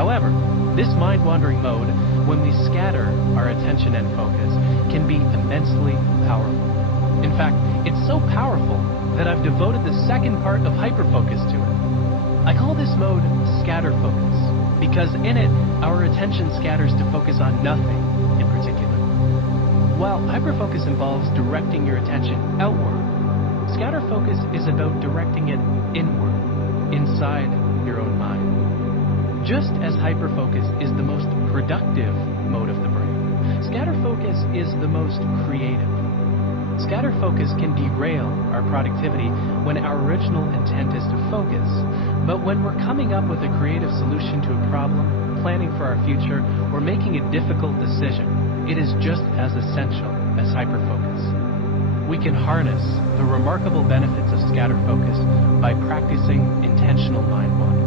However, this mind-wandering mode, when we scatter our attention and focus, can be immensely powerful. In fact, it's so powerful that I've devoted the second part of HyperFocus to it. I call this mode scatter focus, because in it, our attention scatters to focus on nothing in particular. While HyperFocus involves directing your attention outward, scatter focus is about directing it inward, inside your own mind. Just as HyperFocus is the most productive mode of the brain, scatter focus is the most creative. Scatter focus can derail our productivity when our original intent is to focus, but when we're coming up with a creative solution to a problem, planning for our future, or making a difficult decision, it is just as essential as HyperFocus. We can harness the remarkable benefits of scatter focus by practicing intentional mind wandering.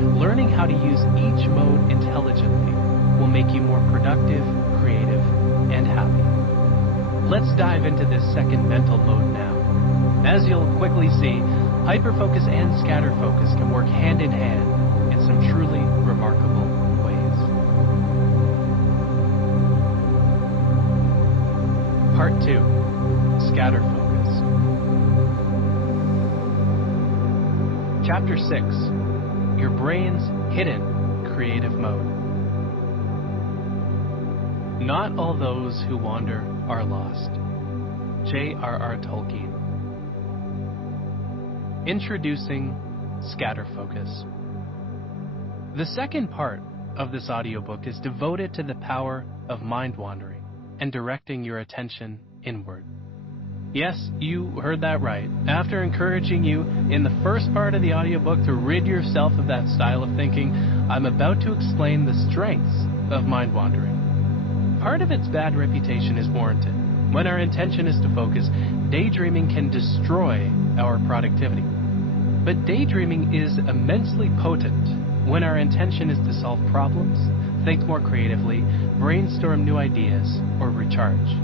Learning how to use each mode intelligently will make you more productive, creative, and happy. Let's dive into this second mental mode now. As you'll quickly see, HyperFocus and scatter focus can work hand in hand in some truly remarkable ways. Part 2. Scatter focus. Chapter 6. Your brain's hidden creative mode. Not all those who wander are lost. J.R.R. Tolkien. Introducing scatter focus. The second part of this audiobook is devoted to the power of mind wandering and directing your attention inward. Yes, you heard that right. After encouraging you in the first part of the audiobook to rid yourself of that style of thinking, I'm about to explain the strengths of mind wandering. Part of its bad reputation is warranted. When our intention is to focus, daydreaming can destroy our productivity. But daydreaming is immensely potent when our intention is to solve problems, think more creatively, brainstorm new ideas, or recharge.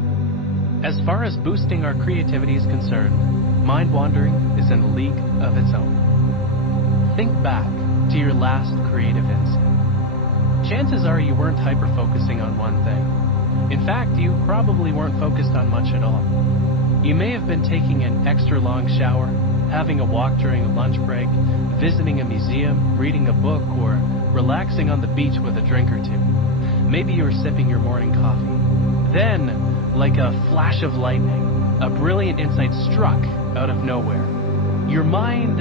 As far as boosting our creativity is concerned, mind wandering is in a league of its own. Think back to your last creative insight. Chances are you weren't hyper-focusing on one thing. In fact, you probably weren't focused on much at all. You may have been taking an extra long shower, having a walk during a lunch break, visiting a museum, reading a book, or relaxing on the beach with a drink or two. Maybe you were sipping your morning coffee. Then, like a flash of lightning, a brilliant insight struck out of nowhere. Your mind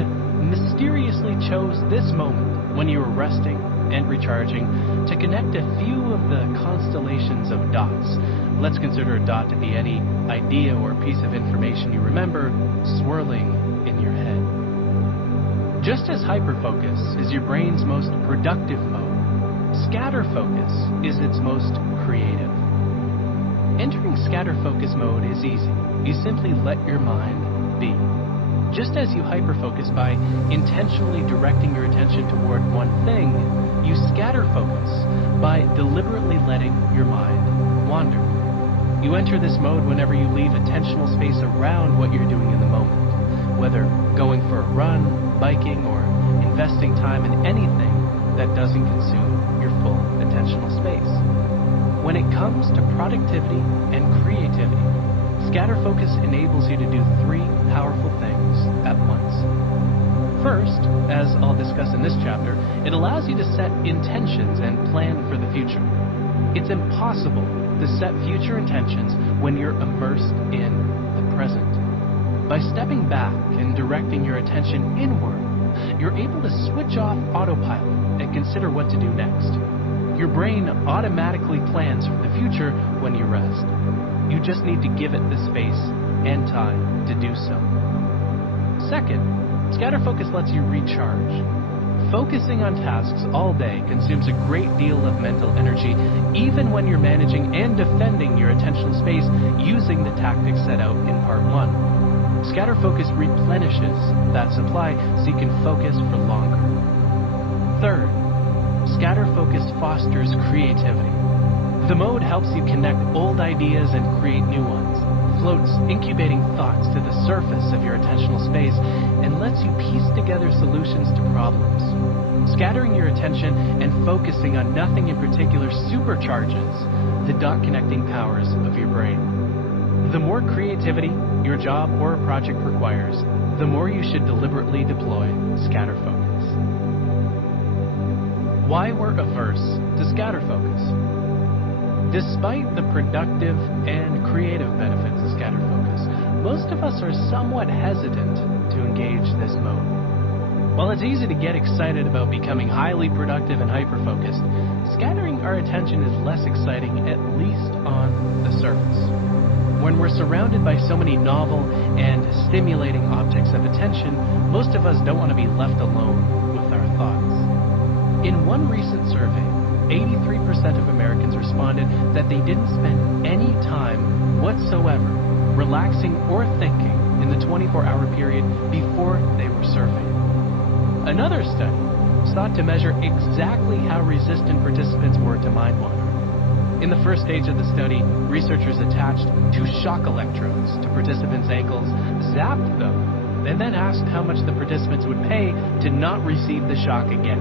mysteriously chose this moment when you were resting and recharging to connect a few of the constellations of dots. Let's consider a dot to be any idea or piece of information you remember swirling in your head. Just as hyperfocus is your brain's most productive mode, scatter focus is its most creative. Entering scatter focus mode is easy. You simply let your mind be. Just as you hyperfocus by intentionally directing your attention toward one thing, you scatter focus by deliberately letting your mind wander. You enter this mode whenever you leave attentional space around what you're doing in the moment, whether going for a run, biking, or investing time in anything that doesn't consume your full attentional space. When it comes to productivity and creativity, scatter focus enables you to do three powerful things at once. First, as I'll discuss in this chapter, it allows you to set intentions and plan for the future. It's impossible to set future intentions when you're immersed in the present. By stepping back and directing your attention inward, you're able to switch off autopilot and consider what to do next. Your brain automatically plans for the future when you rest. You just need to give it the space and time to do so. Second, scatter focus lets you recharge. Focusing on tasks all day consumes a great deal of mental energy, even when you're managing and defending your attentional space using the tactics set out in part 1. Scatter focus replenishes that supply so you can focus for longer. Third, scatter focus fosters creativity. The mode helps you connect old ideas and create new ones, floats incubating thoughts to the surface of your attentional space, and lets you piece together solutions to problems. Scattering your attention and focusing on nothing in particular supercharges the dot connecting powers of your brain. The more creativity your job or a project requires, the more you should deliberately deploy scatter focus. Why we're averse to scatter focus. Despite the productive and creative benefits of scatter focus, most of us are somewhat hesitant to engage this mode. While it's easy to get excited about becoming highly productive and hyper-focused, scattering our attention is less exciting, at least on the surface. When we're surrounded by so many novel and stimulating objects of attention, most of us don't want to be left alone with our thoughts. In one recent survey, 83% of Americans responded that they didn't spend any time whatsoever relaxing or thinking in the 24-hour period before they were surfing. Another study sought to measure exactly how resistant participants were to mind wandering. In the first stage of the study, researchers attached 2 shock electrodes to participants' ankles, zapped them, and then asked how much the participants would pay to not receive the shock again.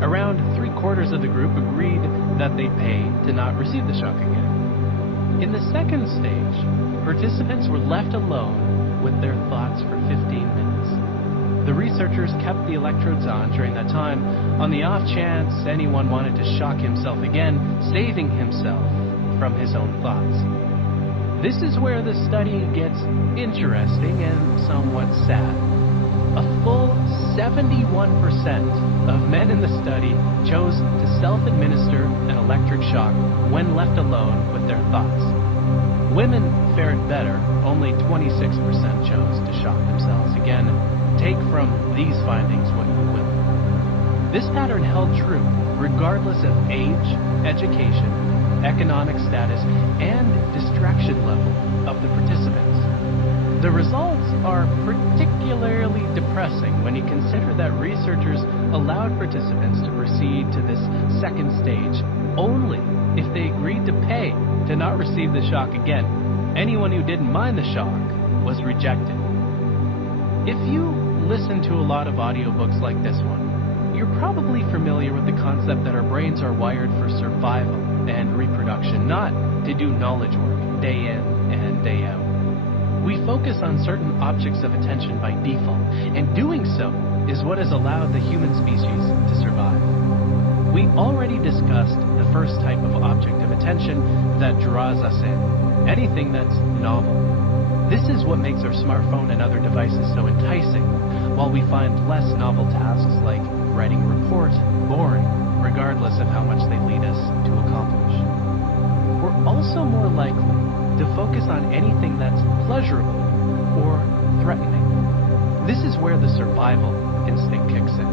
Around 3/4 of the group agreed that they'd pay to not receive the shock again. In the second stage, participants were left alone with their thoughts for 15 minutes. The researchers kept the electrodes on during that time on the off chance anyone wanted to shock himself again, saving himself from his own thoughts. This is where the study gets interesting and somewhat sad. A full 71% of men in the study chose to self-administer an electric shock when left alone with their thoughts. Women fared better. Only 26% chose to shock themselves. Again, take from these findings what you will. This pattern held true regardless of age, education, economic status, and distraction level of the participants. The results are particularly depressing when you consider that researchers allowed participants to proceed to this second stage only if they agreed to pay to not receive the shock again. Anyone who didn't mind the shock was rejected. If you listen to a lot of audiobooks like this one, you're probably familiar with the concept that our brains are wired for survival and reproduction, not to do knowledge work day in and day out. We focus on certain objects of attention by default, and doing so is what has allowed the human species to survive. We already discussed the first type of object of attention that draws us in, anything that's novel. This is what makes our smartphone and other devices so enticing, while we find less novel tasks like writing a report boring, regardless of how much they lead us to accomplish. We're also more likely to focus on anything that's pleasurable or threatening. This is where the survival instinct kicks in.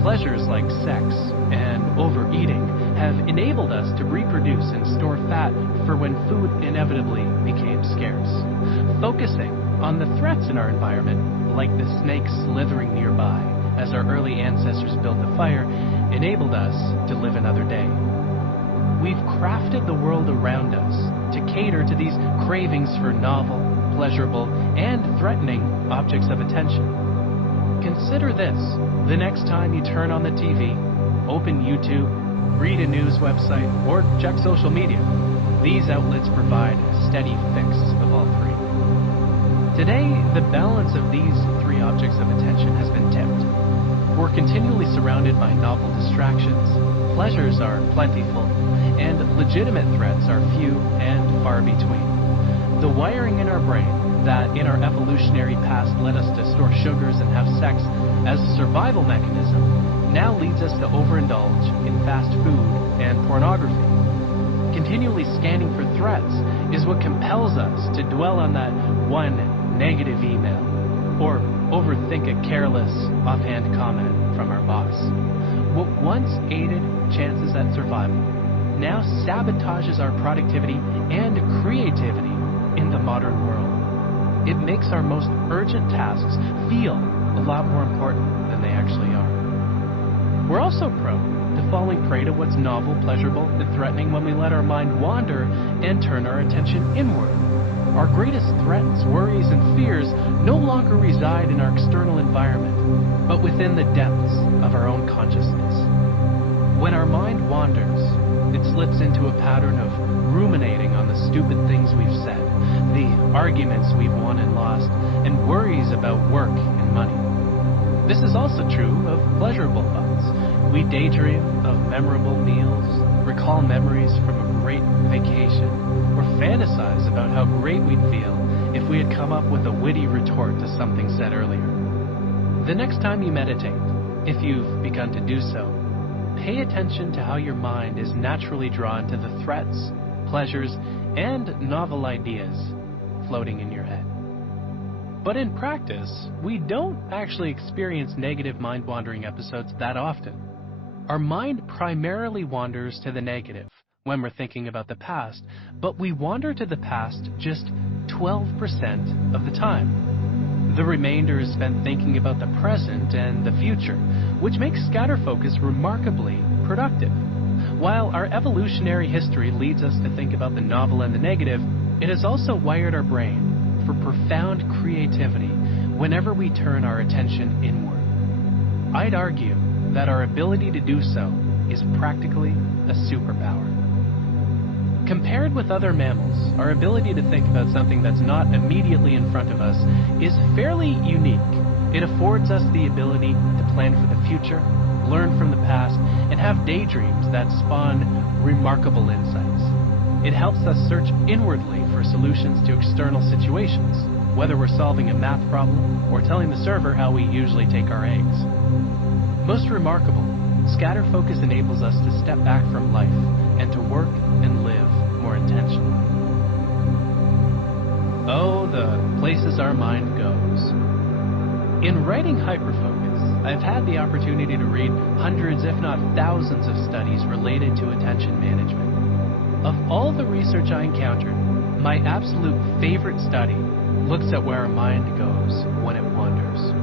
Pleasures like sex and overeating have enabled us to reproduce and store fat for when food inevitably became scarce. Focusing on the threats in our environment, like the snake slithering nearby as our early ancestors built the fire, enabled us to live another day. We've crafted the world around us to cater to these cravings for novel, pleasurable, and threatening objects of attention. Consider this: the next time you turn on the TV, open YouTube, read a news website, or check social media, these outlets provide a steady fix of all three. Today, the balance of these 3 objects of attention has been tipped. We're continually surrounded by novel distractions, pleasures are plentiful, and legitimate threats are few and far between. The wiring in our brain that in our evolutionary past led us to store sugars and have sex as a survival mechanism now leads us to overindulge in fast food and pornography. Continually scanning for threats is what compels us to dwell on that one negative email or overthink a careless, offhand comment from our boss. What once aided chances at survival now sabotages our productivity and creativity in the modern world. It makes our most urgent tasks feel a lot more important than they actually are. We're also prone to falling prey to what's novel, pleasurable, and threatening when we let our mind wander and turn our attention inward. Our greatest threats, worries, and fears no longer reside in our external environment, but within the depths of our own consciousness. When our mind wanders, it slips into a pattern of ruminating on the stupid things we've said, the arguments we've won and lost, and worries about work and money. This is also true of pleasurable thoughts. We daydream of memorable meals, recall memories from a great vacation, or fantasize about how great we'd feel if we had come up with a witty retort to something said earlier. The next time you meditate, if you've begun to do so, pay attention to how your mind is naturally drawn to the threats, pleasures, and novel ideas floating in your head. But in practice, we don't actually experience negative mind-wandering episodes that often. Our mind primarily wanders to the negative when we're thinking about the past, but we wander to the past just 12% of the time. The remainder is spent thinking about the present and the future, which makes scatter focus remarkably productive. While our evolutionary history leads us to think about the novel and the negative, it has also wired our brain for profound creativity whenever we turn our attention inward. I'd argue that our ability to do so is practically a superpower. Compared with other mammals, our ability to think about something that's not immediately in front of us is fairly unique. It affords us the ability to plan for the future, learn from the past, and have daydreams that spawn remarkable insights. It helps us search inwardly for solutions to external situations, whether we're solving a math problem or telling the server how we usually take our eggs. Most remarkable, scatter focus enables us to step back from life and to work and live more intentionally. Oh, the places our mind goes. In writing HyperFocus, I've had the opportunity to read hundreds, if not thousands, of studies related to attention management. Of all the research I encountered, my absolute favorite study looks at where our mind goes when it wanders.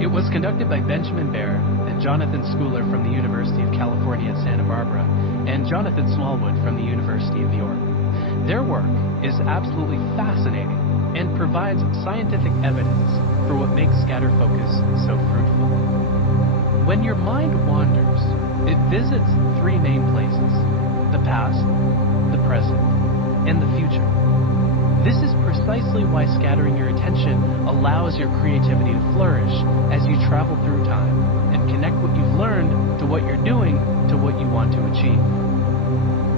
It was conducted by Benjamin Baird and Jonathan Schooler from the University of California at Santa Barbara and Jonathan Smallwood from the University of York. Their work is absolutely fascinating and provides scientific evidence for what makes scatter focus so fruitful. When your mind wanders, it visits three main places: the past, the present, and the future. This is precisely why scattering your attention allows your creativity to flourish as you travel through time and connect what you've learned to what you're doing to what you want to achieve.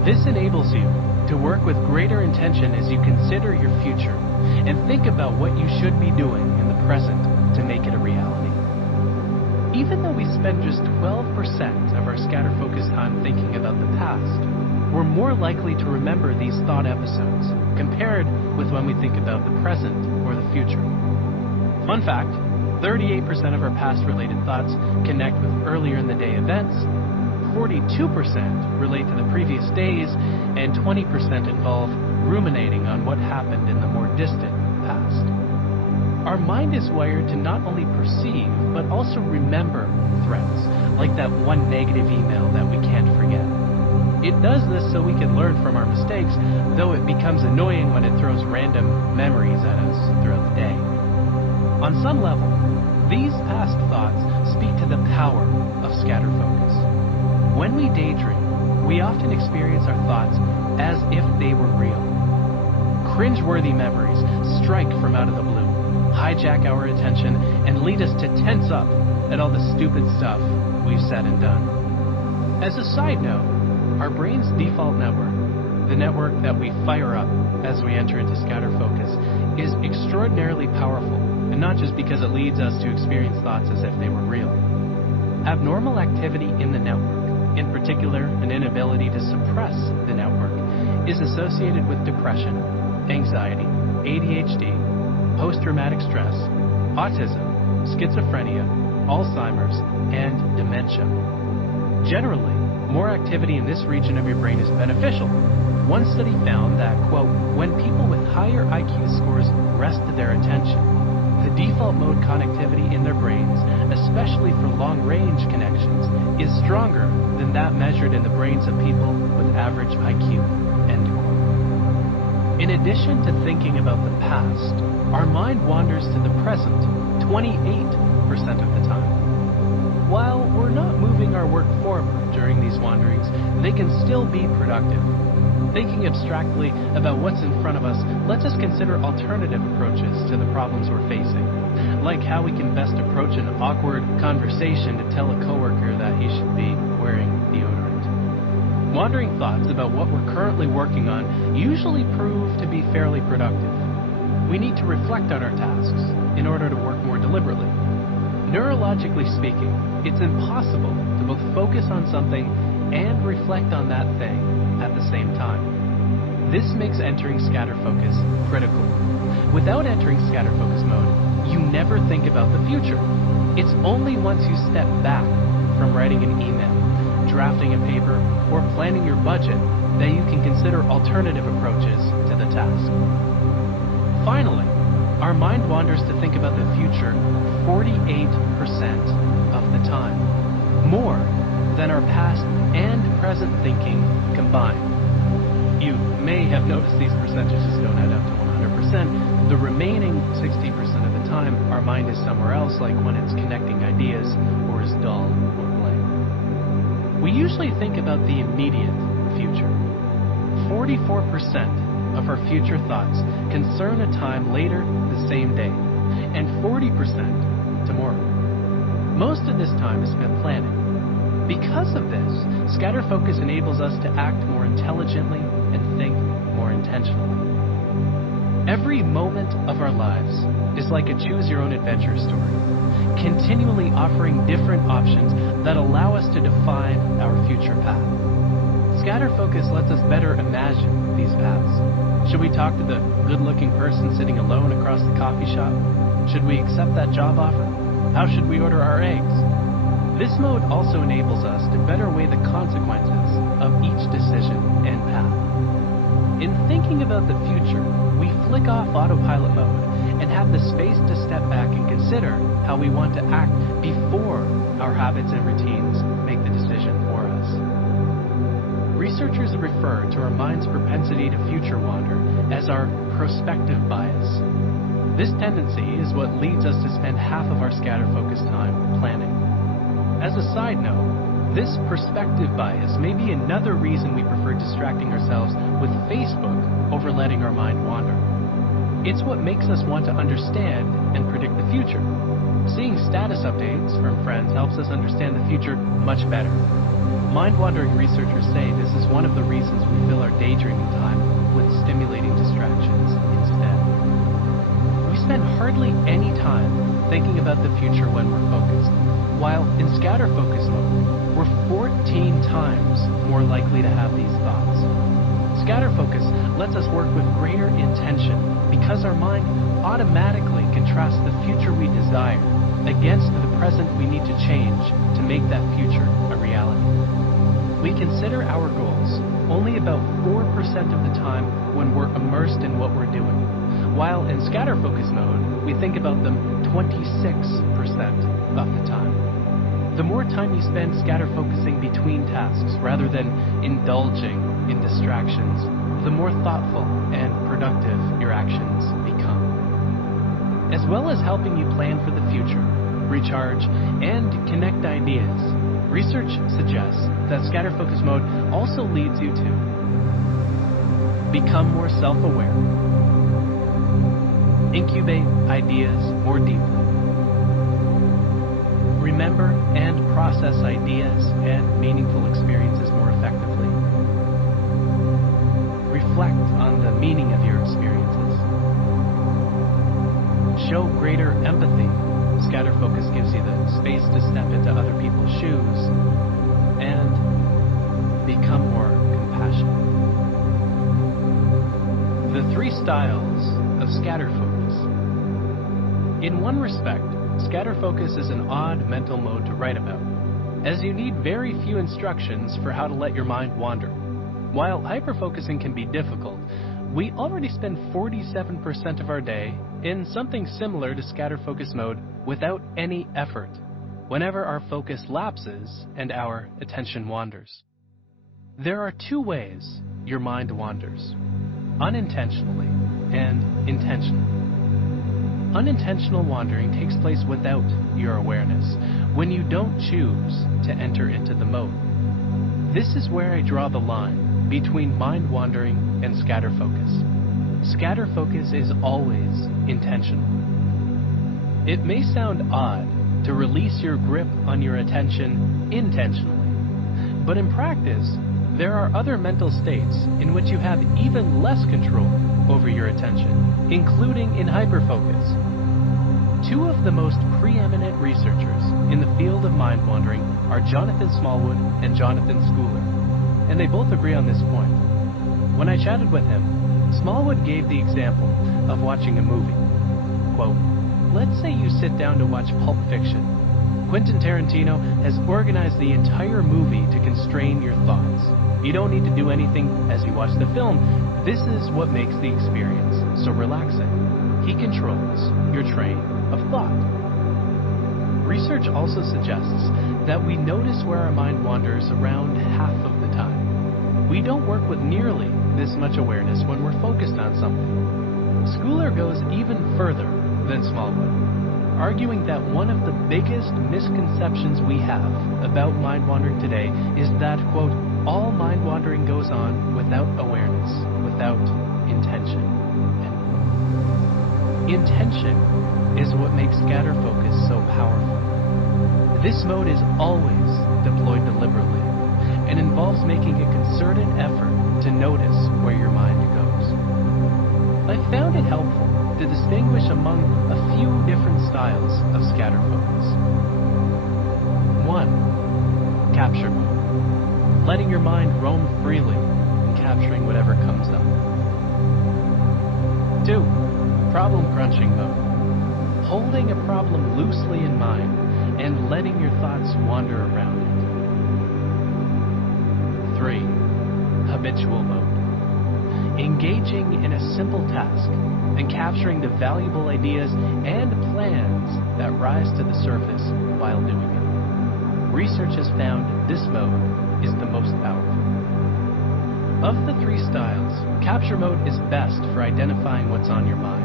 This enables you to work with greater intention as you consider your future and think about what you should be doing in the present to make it a reality. Even though we spend just 12% of our scatter focus time thinking about the past, we're more likely to remember these thought episodes compared with when we think about the present or the future. Fun fact, 38% of our past-related thoughts connect with earlier in the day events, 42% relate to the previous days, and 20% involve ruminating on what happened in the more distant past. Our mind is wired to not only perceive, but also remember threats, like that one negative email that we can't forget. It does this so we can learn from our mistakes, though it becomes annoying when it throws random memories at us throughout the day. On some level, these past thoughts speak to the power of scatter focus. When we daydream, we often experience our thoughts as if they were real. Cringeworthy memories strike from out of the blue, hijack our attention, and lead us to tense up at all the stupid stuff we've said and done. As a side note, our brain's default network, the network that we fire up as we enter into scatter focus, is extraordinarily powerful, and not just because it leads us to experience thoughts as if they were real. Abnormal activity in the network, in particular an inability to suppress the network, is associated with depression, anxiety, ADHD, post-traumatic stress, autism, schizophrenia, Alzheimer's, and dementia. Generally, more activity in this region of your brain is beneficial. One study found that, quote, when people with higher IQ scores rest their attention, the default mode connectivity in their brains, especially for long-range connections, is stronger than that measured in the brains of people with average IQ, end quote. In addition to thinking about the past, our mind wanders to the present 28% of the time. While we're not moving our work forward during these wanderings, they can still be productive. Thinking abstractly about what's in front of us lets us consider alternative approaches to the problems we're facing, like how we can best approach an awkward conversation to tell a coworker that he should be wearing deodorant. Wandering thoughts about what we're currently working on usually prove to be fairly productive. We need to reflect on our tasks in order to work more deliberately. Neurologically speaking, it's impossible to both focus on something and reflect on that thing at the same time. This makes entering scatter focus critical. Without entering scatter focus mode, you never think about the future. It's only once you step back from writing an email, drafting a paper, or planning your budget that you can consider alternative approaches to the task. Finally, our mind wanders to think about the future 48% of the time, more than our past and present thinking combined. You may have noticed these percentages don't add up to 100%. The remaining 60% of the time, our mind is somewhere else, like when it's connecting ideas or is dull or blank. We usually think about the immediate future. 44% of our future thoughts concern a time later the same day, and 40% tomorrow. Most of this time is spent planning. Because of this, scatter focus enables us to act more intelligently and think more intentionally. Every moment of our lives is like a choose-your-own-adventure story, continually offering different options that allow us to define our future path. Scatter focus lets us better imagine these paths. Should we talk to the good-looking person sitting alone across the coffee shop? Should we accept that job offer? How should we order our eggs? This mode also enables us to better weigh the consequences of each decision and path. In thinking about the future, we flick off autopilot mode and have the space to step back and consider how we want to act before our habits and routines make the decision for us. Researchers refer to our mind's propensity to future wander as our prospective bias. This tendency is what leads us to spend half of our scatter focus time planning. As a side note, this perspective bias may be another reason we prefer distracting ourselves with Facebook over letting our mind wander. It's what makes us want to understand and predict the future. Seeing status updates from friends helps us understand the future much better. Mind-wandering researchers say this is one of the reasons we fill our daydreaming time with stimulating distractions instead. We spend hardly any time thinking about the future when we're focused, while in scatter focus mode, we're 14 times more likely to have these thoughts. Scatter focus lets us work with greater intention because our mind automatically contrasts the future we desire against the present we need to change to make that future a reality. We consider our goals only about 4% of the time when we're immersed in what we're doing, while in scatter focus mode, we think about them 26% of the time. The more time you spend scatter focusing between tasks rather than indulging in distractions, the more thoughtful and productive your actions become. As well as helping you plan for the future, recharge, and connect ideas, research suggests that scatter focus mode also leads you to become more self-aware, incubate ideas more deeply, remember and process ideas and meaningful experiences more effectively, reflect on the meaning of your experiences, show greater empathy. Scatter focus gives you the space to step into other people's shoes, and become more compassionate. The three styles of scatter focus. In one respect, scatter focus is an odd mental mode to write about, as you need very few instructions for how to let your mind wander. While hyperfocusing can be difficult, we already spend 47% of our day in something similar to scatter focus mode without any effort, whenever our focus lapses and our attention wanders. There are two ways your mind wanders. unintentionally and intentionally. Unintentional wandering takes place without your awareness, when you don't choose to enter into the mode. This is where I draw the line between mind wandering and scatter focus. Scatter focus is always intentional. It may sound odd to release your grip on your attention intentionally, but in practice, there are other mental states in which you have even less control over your attention, including in hyperfocus. Two of the most preeminent researchers in the field of mind wandering are Jonathan Smallwood and Jonathan Schooler, and they both agree on this point. When I chatted with him, Smallwood gave the example of watching a movie. Quote, "Let's say you sit down to watch Pulp Fiction. Quentin Tarantino has organized the entire movie to constrain your thoughts. You don't need to do anything as you watch the film. This is what makes the experience so relaxing. He controls your train of thought." Research also suggests that we notice where our mind wanders around half of the time. We don't work with nearly this much awareness when we're focused on something. Schooler goes even further than Smallwood, arguing that one of the biggest misconceptions we have about mind wandering today is that, quote, "all mind wandering goes on without awareness, without intention." End quote. Intention is what makes scatter focus so powerful. This mode is always deployed deliberately and involves making a concerted effort to notice where your mind goes. I found it helpful to distinguish among a few different styles of scatter focus. 1. Capture mode, letting your mind roam freely and capturing whatever comes up. 2. Problem crunching mode, holding a problem loosely in mind and letting your thoughts wander around it. 3. Habitual mode, engaging in a simple task and capturing the valuable ideas and plans that rise to the surface while doing it. Research has found this mode is the most powerful. Of the three styles, capture mode is best for identifying what's on your mind.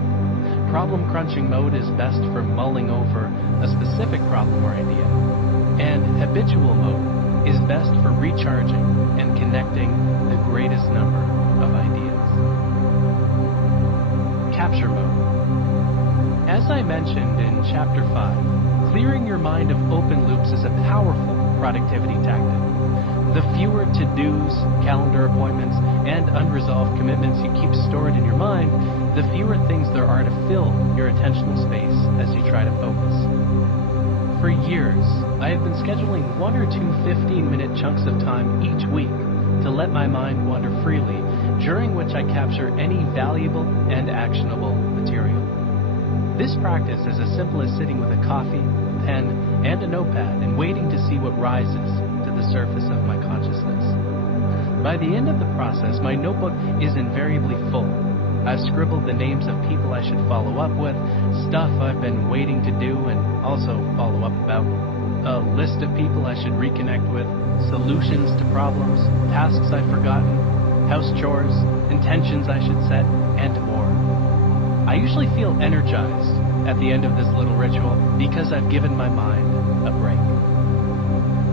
Problem crunching mode is best for mulling over a specific problem or idea. And habitual mode is best for recharging and connecting the greatest number of ideas. Capture mode. As I mentioned in Chapter 5, clearing your mind of open loops is a powerful productivity tactic. The fewer to-dos, calendar appointments, and unresolved commitments you keep stored in your mind, the fewer things there are to fill your attentional space as you try to focus. For years, I have been scheduling 1 or 2 15-minute chunks of time each week to let my mind wander freely, during which I capture any valuable and actionable material. This practice is as simple as sitting with a coffee, pen, and a notepad and waiting to see what rises to the surface of my consciousness. By the end of the process, my notebook is invariably full. I've scribbled the names of people I should follow up with, stuff I've been waiting to do and also follow up about, a list of people I should reconnect with, solutions to problems, tasks I've forgotten, house chores, intentions I should set, and more. I usually feel energized at the end of this little ritual because I've given my mind a break.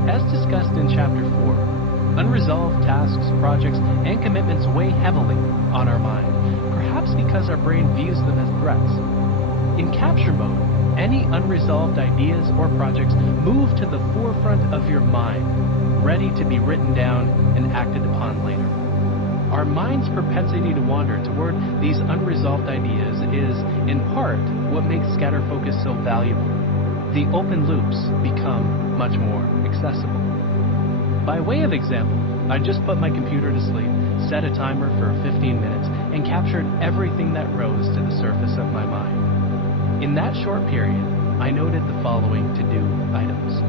As discussed in Chapter 4, unresolved tasks, projects, and commitments weigh heavily on our mind, perhaps because our brain views them as threats. In capture mode, any unresolved ideas or projects move to the forefront of your mind, ready to be written down and acted upon later. Our mind's propensity to wander toward these unresolved ideas is, in part, what makes scatter focus so valuable. The open loops become much more accessible. By way of example, I just put my computer to sleep, set a timer for 15 minutes, and captured everything that rose to the surface of my mind. In that short period, I noted the following to-do items.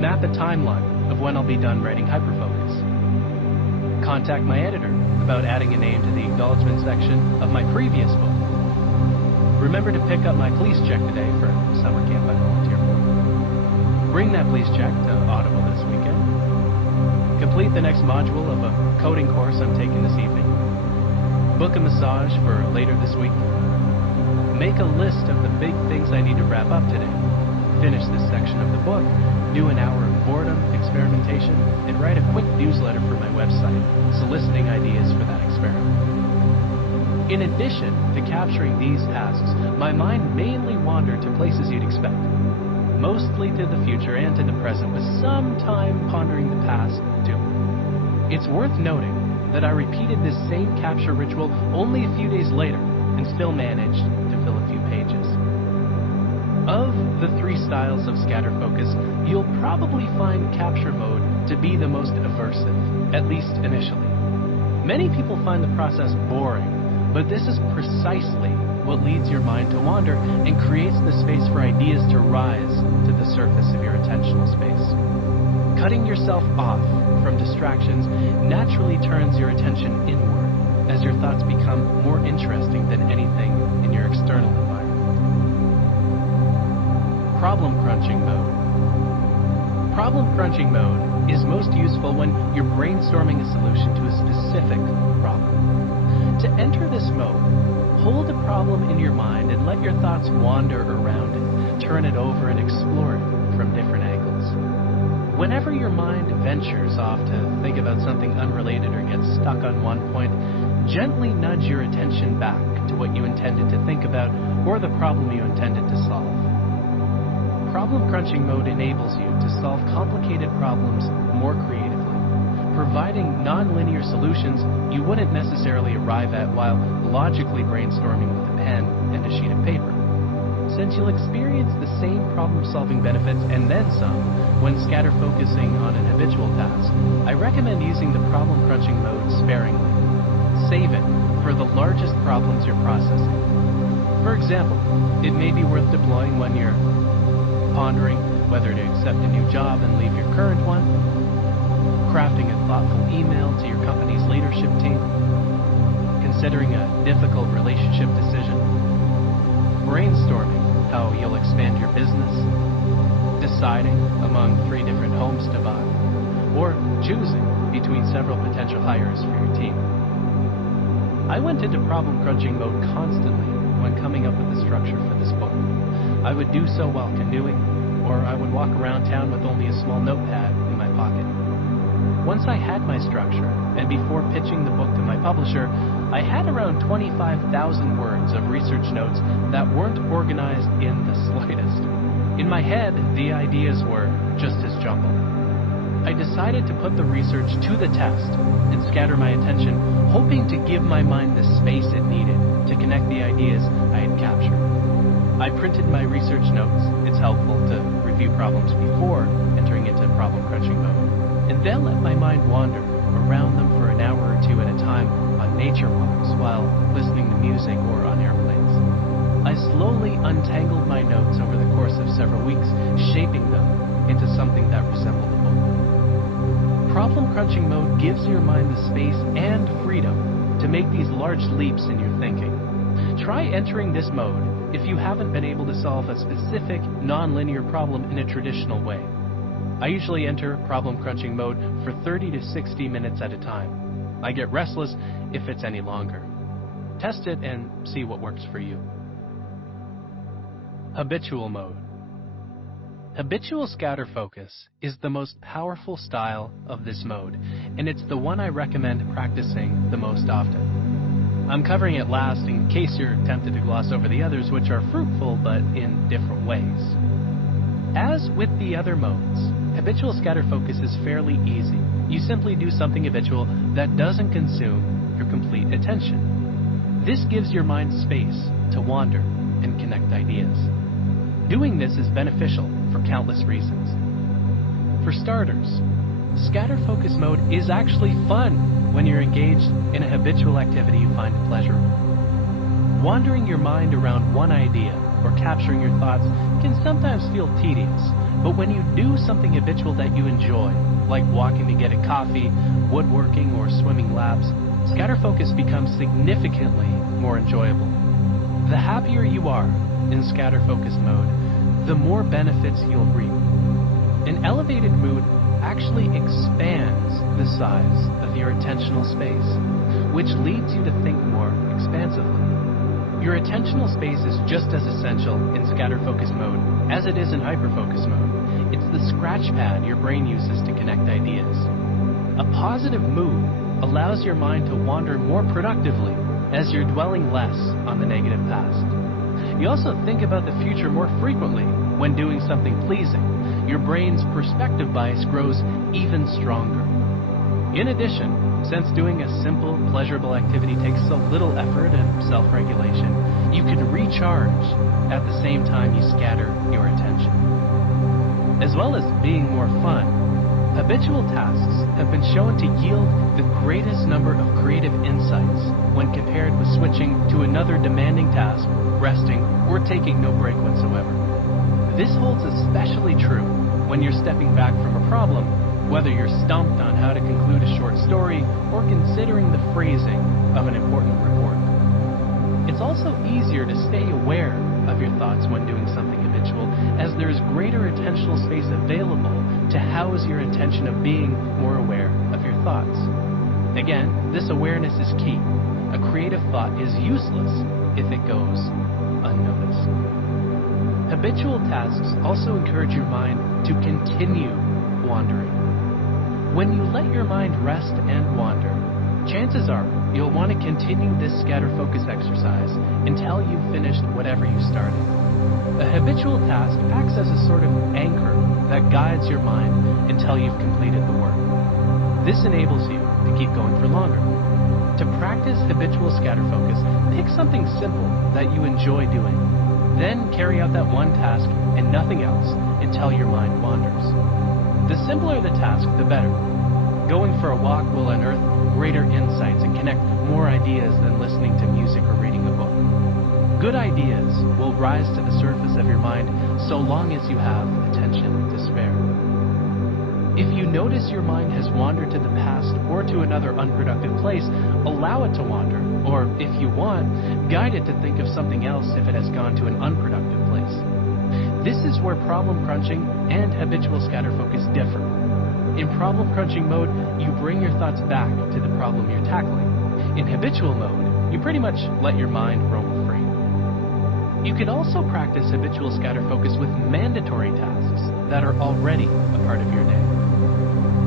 Map a timeline of when I'll be done writing HyperFocus. Contact my editor about adding a name to the acknowledgement section of my previous book. Remember to pick up my police check today for summer camp I volunteer for. Bring that police check to Audible this weekend. Complete the next module of a coding course I'm taking this evening. Book a massage for later this week. Make a list of the big things I need to wrap up today. Finish this section of the book, do an hour of boredom experimentation, and write a quick newsletter for my website, soliciting ideas for that experiment. In addition to capturing these tasks, my mind mainly wandered to places you'd expect, mostly to the future and to the present, with some time pondering the past too. It's worth noting that I repeated this same capture ritual only a few days later and still managed to fill a few pages. Of the three styles of scatter focus, you'll probably find capture mode to be the most aversive, at least initially. Many people find the process boring, but this is precisely what leads your mind to wander and creates the space for ideas to rise to the surface of your attentional space. Cutting yourself off from distractions naturally turns your attention inward as your thoughts become more interesting than anything in your external environment. Problem crunching mode. Problem crunching mode is most useful when you're brainstorming a solution to a specific problem. To enter this mode, hold a problem in your mind and let your thoughts wander around it, turn it over and explore it from different angles. Whenever your mind ventures off to think about something unrelated or gets stuck on one point, gently nudge your attention back to what you intended to think about or the problem you intended to solve. Problem crunching mode enables you to solve complicated problems more creatively, providing non-linear solutions you wouldn't necessarily arrive at while logically brainstorming with a pen and a sheet of paper. Since you'll experience the same problem-solving benefits and then some when scatter focusing on an habitual task, I recommend using the problem crunching mode sparingly. Save it for the largest problems you're processing. For example, it may be worth deploying when you're pondering whether to accept a new job and leave your current one, crafting a thoughtful email to your company's leadership team, considering a difficult relationship decision, brainstorming how you'll expand your business, deciding among 3 different homes to buy, or choosing between several potential hires for your team. I went into problem crunching mode constantly when coming up with the structure for this book. I would do so while canoeing, or I would walk around town with only a small notepad in my pocket. Once I had my structure, and before pitching the book to my publisher, I had around 25,000 words of research notes that weren't organized in the slightest. In my head, the ideas were just as jumbled. I decided to put the research to the test and scatter my attention, hoping to give my mind the space it needed to connect the ideas I had captured. I printed my research notes. It's helpful to review problems before entering into problem crunching mode, and then let my mind wander around them for an hour or 2 at a time on nature walks while listening to music or on airplanes. I slowly untangled my notes over the course of several weeks, shaping them into something that resembled a book. Problem crunching mode gives your mind the space and freedom to make these large leaps in your thinking. Try entering this mode if you haven't been able to solve a specific non-linear problem in a traditional way. I usually enter problem crunching mode for 30 to 60 minutes at a time. I get restless if it's any longer. Test it and see what works for you. Habitual mode. Habitual scatter focus is the most powerful style of this mode, and it's the one I recommend practicing the most often. I'm covering it last in case you're tempted to gloss over the others, which are fruitful but in different ways. As with the other modes, habitual scatter focus is fairly easy. You simply do something habitual that doesn't consume your complete attention. This gives your mind space to wander and connect ideas. Doing this is beneficial for countless reasons. For starters, scatter focus mode is actually fun when you're engaged in a habitual activity you find pleasurable. Wandering your mind around one idea or capturing your thoughts can sometimes feel tedious, but when you do something habitual that you enjoy, like walking to get a coffee, woodworking, or swimming laps, scatter focus becomes significantly more enjoyable. The happier you are in scatter focus mode, the more benefits you'll reap. An elevated mood actually expands the size of your attentional space. which leads you to think more expansively. Your attentional space is just as essential in scatter focus mode as it is in hyperfocus mode. It's the scratch pad your brain uses to connect ideas. A positive mood allows your mind to wander more productively as you're dwelling less on the negative past. You also think about the future more frequently when doing something pleasing. Your brain's perspective bias grows even stronger. In addition, since doing a simple, pleasurable activity takes so little effort and self-regulation, you can recharge at the same time you scatter your attention. As well as being more fun, habitual tasks have been shown to yield the greatest number of creative insights when compared with switching to another demanding task, resting, or taking no break whatsoever. This holds especially true when you're stepping back from a problem, whether you're stumped on how to conclude a short story or considering the phrasing of an important report. It's also easier to stay aware of your thoughts when doing something habitual, as there's greater attentional space available to house your intention of being more aware of your thoughts. Again, this awareness is key. A creative thought is useless if it goes unnoticed. Habitual tasks also encourage your mind to continue wandering. When you let your mind rest and wander, chances are you'll want to continue this scatter focus exercise until you've finished whatever you started. A habitual task acts as a sort of anchor that guides your mind until you've completed the work. This enables you to keep going for longer. To practice habitual scatter focus, pick something simple that you enjoy doing. Then carry out that one task and nothing else until your mind wanders. The simpler the task, the better. Going for a walk will unearth greater insights and connect more ideas than listening to music or reading a book. Good ideas will rise to the surface of your mind so long as you have attention to spare. If you notice your mind has wandered to the past or to another unproductive place, allow it to wander, or if you want, guide it to think of something else if it has gone to an unproductive place. This is where problem crunching and habitual scatter focus differ. In problem crunching mode, you bring your thoughts back to the problem you're tackling. In habitual mode, you pretty much let your mind roam free. You can also practice habitual scatter focus with mandatory tasks that are already a part of your day.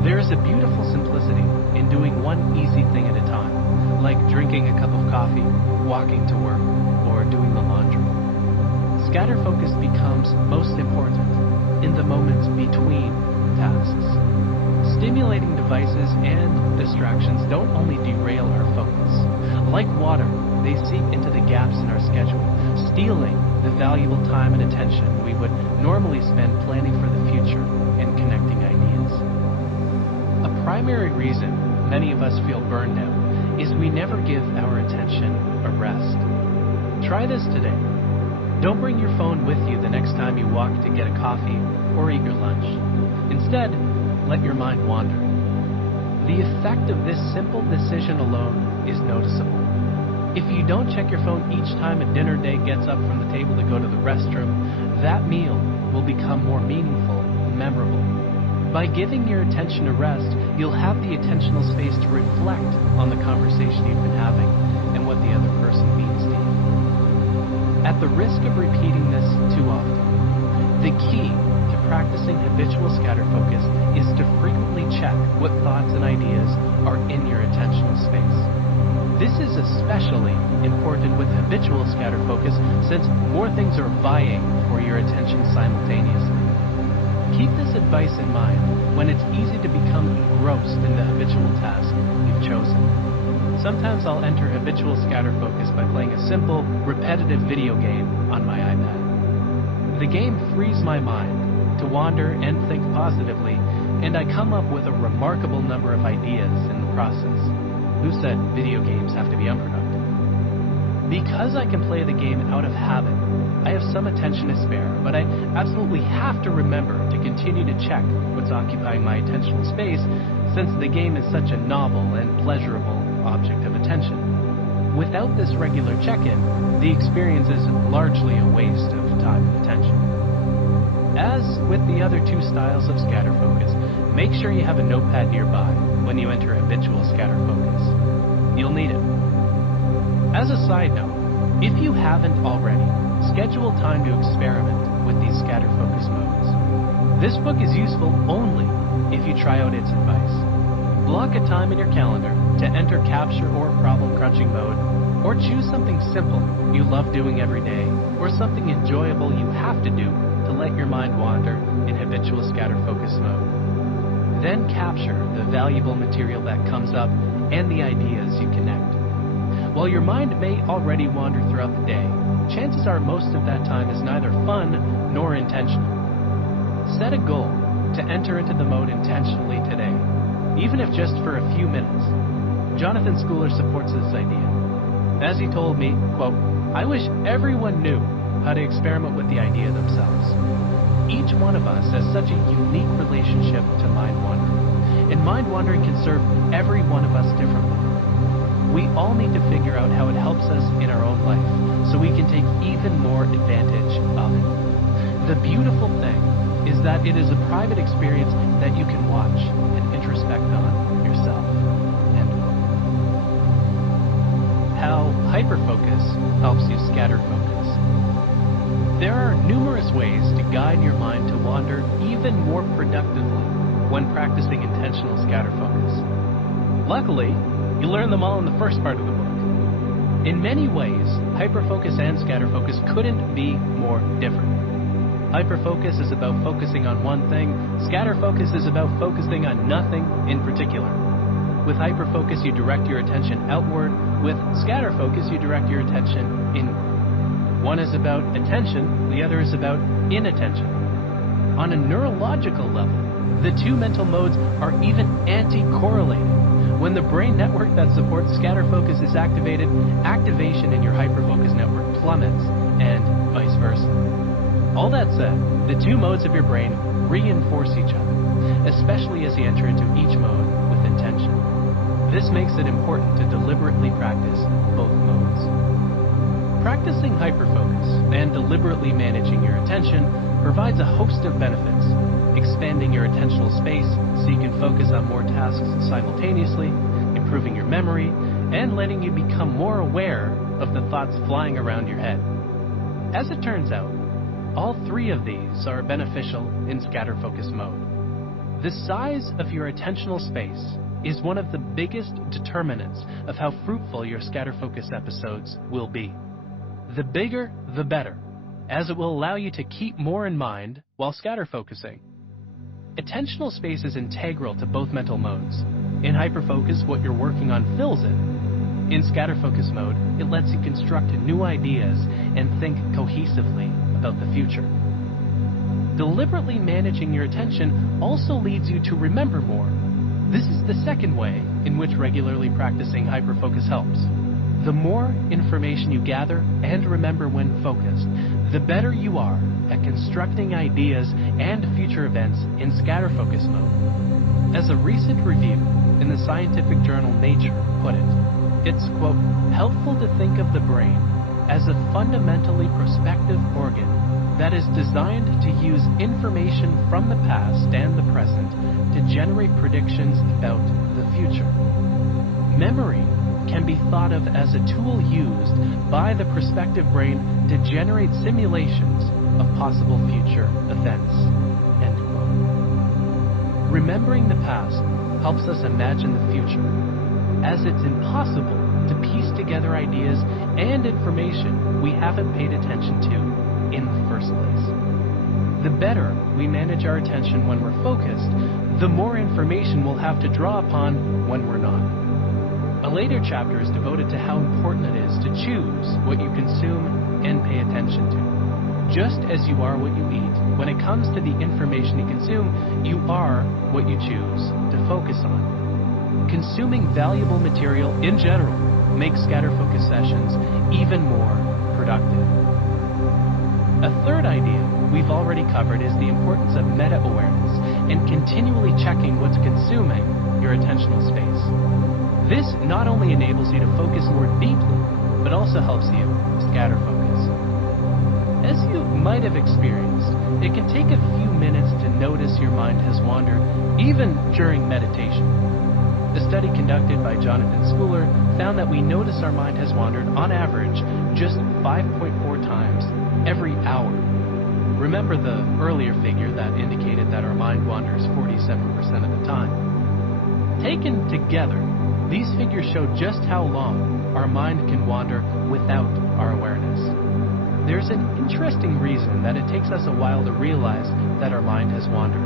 There is a beautiful simplicity in doing one easy thing at a time, like drinking a cup of coffee, walking to work, or doing the laundry. Scatter focus becomes most important in the moments between tasks. Stimulating devices and distractions don't only derail our focus. Like water, they seep into the gaps in our schedule, stealing the valuable time and attention we would normally spend planning for the future and connecting ideas. A primary reason many of us feel burned out is we never give our attention a rest. Try this today. Don't bring your phone with you the next time you walk to get a coffee or eat your lunch. Instead, let your mind wander. The effect of this simple decision alone is noticeable. If you don't check your phone each time a dinner date gets up from the table to go to the restroom, that meal will become more meaningful and memorable. By giving your attention a rest, you'll have the attentional space to reflect on the conversation you've been having and what the other person means to you. At the risk of repeating this too often, the key to practicing habitual scatter focus is to frequently check what thoughts and ideas are in your attentional space. This is especially important with habitual scatter focus since more things are vying for your attention simultaneously. Keep this advice in mind when it's easy to become engrossed in the habitual task you've chosen. Sometimes I'll enter habitual scatter focus by playing a simple, repetitive video game on my iPad. The game frees my mind to wander and think positively, and I come up with a remarkable number of ideas in the process. Who said video games have to be unproductive? Because I can play the game out of habit, I have some attention to spare, but I absolutely have to remember to continue to check what's occupying my attentional space, since the game is such a novel and pleasurable object of attention. Without this regular check-in, the experience is largely a waste of time and attention. As with the other two styles of scatter focus, make sure you have a notepad nearby when you enter habitual scatter focus. you'll need it. As a side note, if you haven't already, schedule time to experiment with these scatter focus modes. This book is useful only if you try out its advice. Block a time in your calendar to enter capture or problem crunching mode, or choose something simple you love doing every day, or something enjoyable you have to do to let your mind wander in habitual scatter focus mode. Then capture the valuable material that comes up and the ideas you connect. While your mind may already wander throughout the day, chances are most of that time is neither fun nor intentional. Set a goal to enter into the mode intentionally today, even if just for a few minutes. Jonathan Schooler supports this idea. As he told me, quote, "I wish everyone knew how to experiment with the idea themselves. Each one of us has such a unique relationship to mind wandering, and mind wandering can serve every one of us differently. We all need to figure out how it helps us in our own life so we can take even more advantage of it. The beautiful thing is that it is a private experience that you can watch and introspect on yourself." End quote. How HyperFocus helps you scatter focus. There are numerous ways to guide your mind to wander even more productively when practicing intentional scatter focus. Luckily, you learn them all in the first part of the book. In many ways, HyperFocus and scatterfocus couldn't be more different. HyperFocus is about focusing on one thing. Scatterfocus is about focusing on nothing in particular. With HyperFocus, you direct your attention outward. With scatterfocus, you direct your attention inward. One is about attention, the other is about inattention. On a neurological level, the two mental modes are even anti-correlated. When the brain network that supports scatterfocus is activated, activation in your HyperFocus network plummets, and vice versa. All that said, the two modes of your brain reinforce each other, especially as you enter into each mode with intention. This makes it important to deliberately practice both modes. Practicing HyperFocus and deliberately managing your attention provides a host of benefits, expanding your attentional space so you can focus on more tasks simultaneously, improving your memory, and letting you become more aware of the thoughts flying around your head. As it turns out, all three of these are beneficial in scatterfocus mode. The size of your attentional space is one of the biggest determinants of how fruitful your scatterfocus episodes will be. The bigger, the better, as it will allow you to keep more in mind while scatterfocusing. Attentional space is integral to both mental modes. In HyperFocus, what you're working on fills it. In scatterfocus mode, it lets you construct new ideas and think cohesively about the future. Deliberately managing your attention also leads you to remember more. This is the second way in which regularly practicing HyperFocus helps. The more information you gather and remember when focused, the better you are at constructing ideas and future events in scatterfocus mode. As a recent review in the scientific journal Nature put it, it's, quote, "helpful to think of the brain as a fundamentally prospective organ that is designed to use information from the past and the present to generate predictions about the future." Memory can be thought of as a tool used by the prospective brain to generate simulations of possible future events. End quote. Remembering the past helps us imagine the future, as it's impossible to piece together ideas and information we haven't paid attention to in the first place. The better we manage our attention when we're focused, the more information we'll have to draw upon when we're not. A later chapter is devoted to how important it is to choose what you consume and pay attention to. Just as you are what you eat, when it comes to the information you consume, you are what you choose to focus on. Consuming valuable material in general makes scatterfocus sessions even more productive. A third idea we've already covered is the importance of meta-awareness and continually checking what's consuming your attentional space. This not only enables you to focus more deeply, but also helps you scatter focus. As you might have experienced, it can take a few minutes to notice your mind has wandered, even during meditation. This study conducted by Jonathan Schooler found that we notice our mind has wandered, on average, just 5.4 times every hour. Remember the earlier figure that indicated that our mind wanders 47% of the time. Taken together, these figures show just how long our mind can wander without our awareness. There's an interesting reason that it takes us a while to realize that our mind has wandered.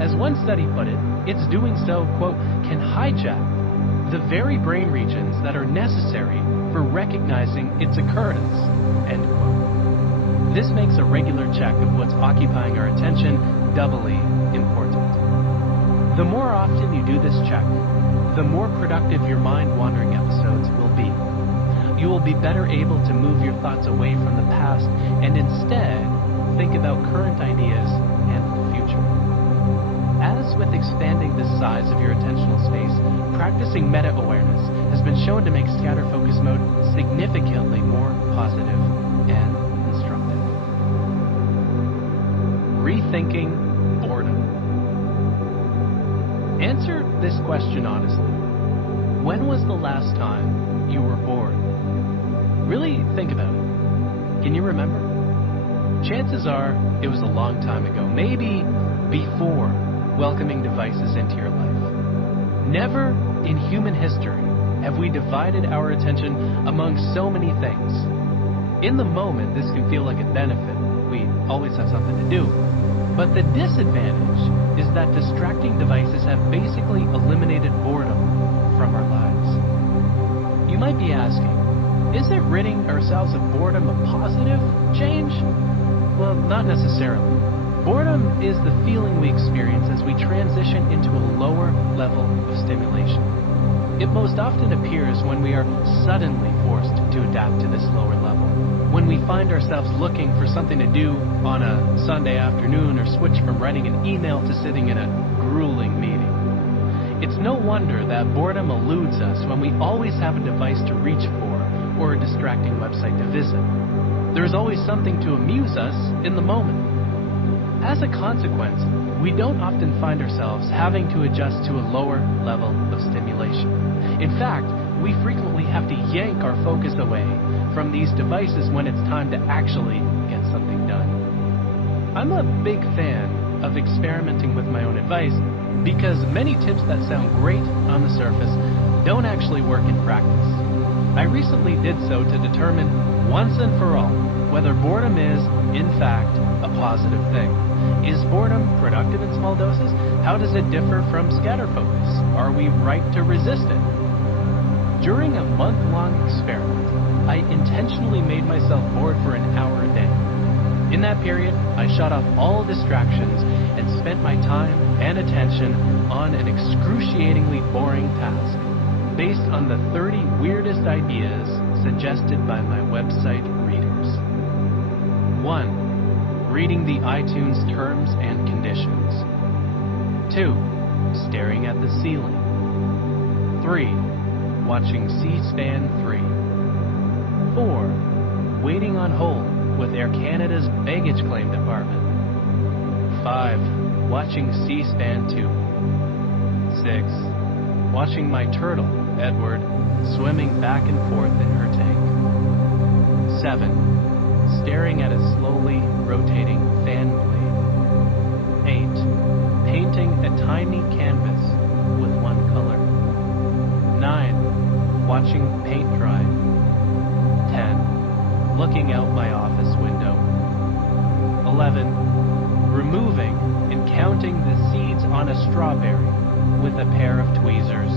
As one study put it, its doing so, quote, can hijack the very brain regions that are necessary for recognizing its occurrence, end quote. This makes a regular check of what's occupying our attention doubly important. The more often you do this check, the more productive your mind-wandering episodes will be. You will be better able to move your thoughts away from the past and instead think about current ideas and the future. As with expanding the size of your attentional space, practicing meta-awareness has been shown to make scatter focus mode significantly more positive and instructive. Rethinking boredom. Answer this question honestly. When was the last time you were bored? Really think about it. Can you remember? Chances are it was a long time ago, maybe before welcoming devices into your life. Never in human history have we divided our attention among so many things. In the moment, this can feel like a benefit. We always have something to do. But the disadvantage is that distracting devices have basically eliminated boredom from our lives. You might be asking, is it ridding ourselves of boredom a positive change? Well, not necessarily. Boredom is the feeling we experience as we transition into a lower level of stimulation. It most often appears when we are suddenly forced to adapt to this lower level, when we find ourselves looking for something to do on a Sunday afternoon or switch from writing an email to sitting in a grueling meeting. It's no wonder that boredom eludes us when we always have a device to reach for or a distracting website to visit. There's always something to amuse us in the moment. As a consequence, we don't often find ourselves having to adjust to a lower level of stimulation. In fact, we frequently have to yank our focus away from these devices when it's time to actually get something done. I'm a big fan of experimenting with my own advice because many tips that sound great on the surface don't actually work in practice. I recently did so to determine once and for all whether boredom is, in fact, a positive thing. Is boredom productive in small doses? How does it differ from scatter focus? Are we right to resist it? During a month-long experiment, I intentionally made myself bored for an hour a day. In that period, I shut off all distractions and spent my time and attention on an excruciatingly boring task, based on the 30 weirdest ideas suggested by my website readers. 1. Reading the iTunes terms and conditions. 2. Staring at the ceiling. 3. Watching C-SPAN 3. 4. Waiting on hold with Air Canada's baggage claim department. 5. Watching C-SPAN 2. 6. Watching my turtle, Edward, swimming back and forth in her tank. 7. Staring at a slowly rotating fan blade. 8. Painting a tiny canvas with one color. 9. Watching paint dry. 10. Looking out my office window. 11. Removing and counting the seeds on a strawberry with a pair of tweezers.